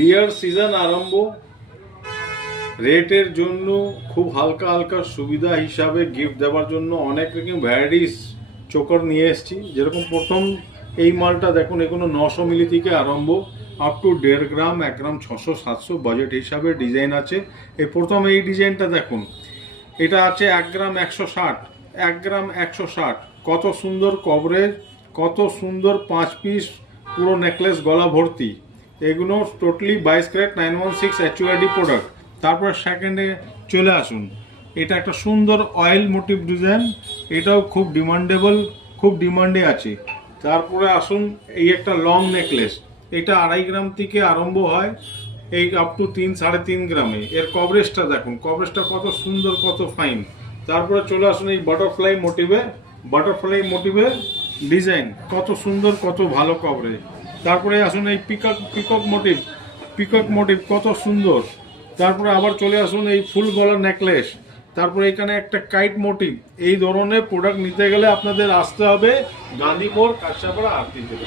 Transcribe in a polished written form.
বিয়ার season আরম্ভ, রেটের জন্য খুব হালকা হালকা সুবিধা হিসাবে গিফট দেওয়ার জন্য অনেক রকম ভ্যারাইটিস চোকার নিয়ে এসেছি। যেরকম প্রথম এই মালটা দেখুন, এগুলো 900 মিলি থেকে আরম্ভ, up to 1.5 gram, 1 gram 600-700 budget হিসাবে ডিজাইন আছে। এই প্রথম এই ডিজাইনটা দেখুন, এটা আছে 1 গ্রাম 160, 1 গ্রাম 160। কত সুন্দর কভারেজ, কত সুন্দর 5 পিস পুরো নেকলেস গলা ভর্তি। এগুলো টোটালি 22 ক্যারেট 916 HUID প্রোডাক্ট। তারপর সেকেন্ডে চলে আসুন, এটা একটা সুন্দর অয়েল মোটিভ ডিজাইন, এটাও খুব ডিমান্ডেবল, খুব ডিমান্ডে আছে। তারপরে আসুন, এই একটা লং নেকলেস, এটা 2.5 গ্রাম থেকে আরম্ভ হয়, এই আপ টু 3-3.5 গ্রামে। এর কভারেজটা দেখুন, কভারেজটা কত সুন্দর, কত ফাইন। তারপরে চলে আসুন এই বাটারফ্লাই মোটিভে ডিজাইন, কত সুন্দর, কত ভালো কভারেজ। তারপরে আসুন এই পিকক মোটিভ কত সুন্দর। তারপরে আবার চলে আসুন এই ফুল গলার নেকলেস। তারপরে এখানে একটা কাইট মোটিভ। এই ধরনের প্রোডাক্ট নিতে গেলে আপনাদের আসতে হবে গান্ধী মোড়, কাঁচরাপাড়া, আরতি থেকে।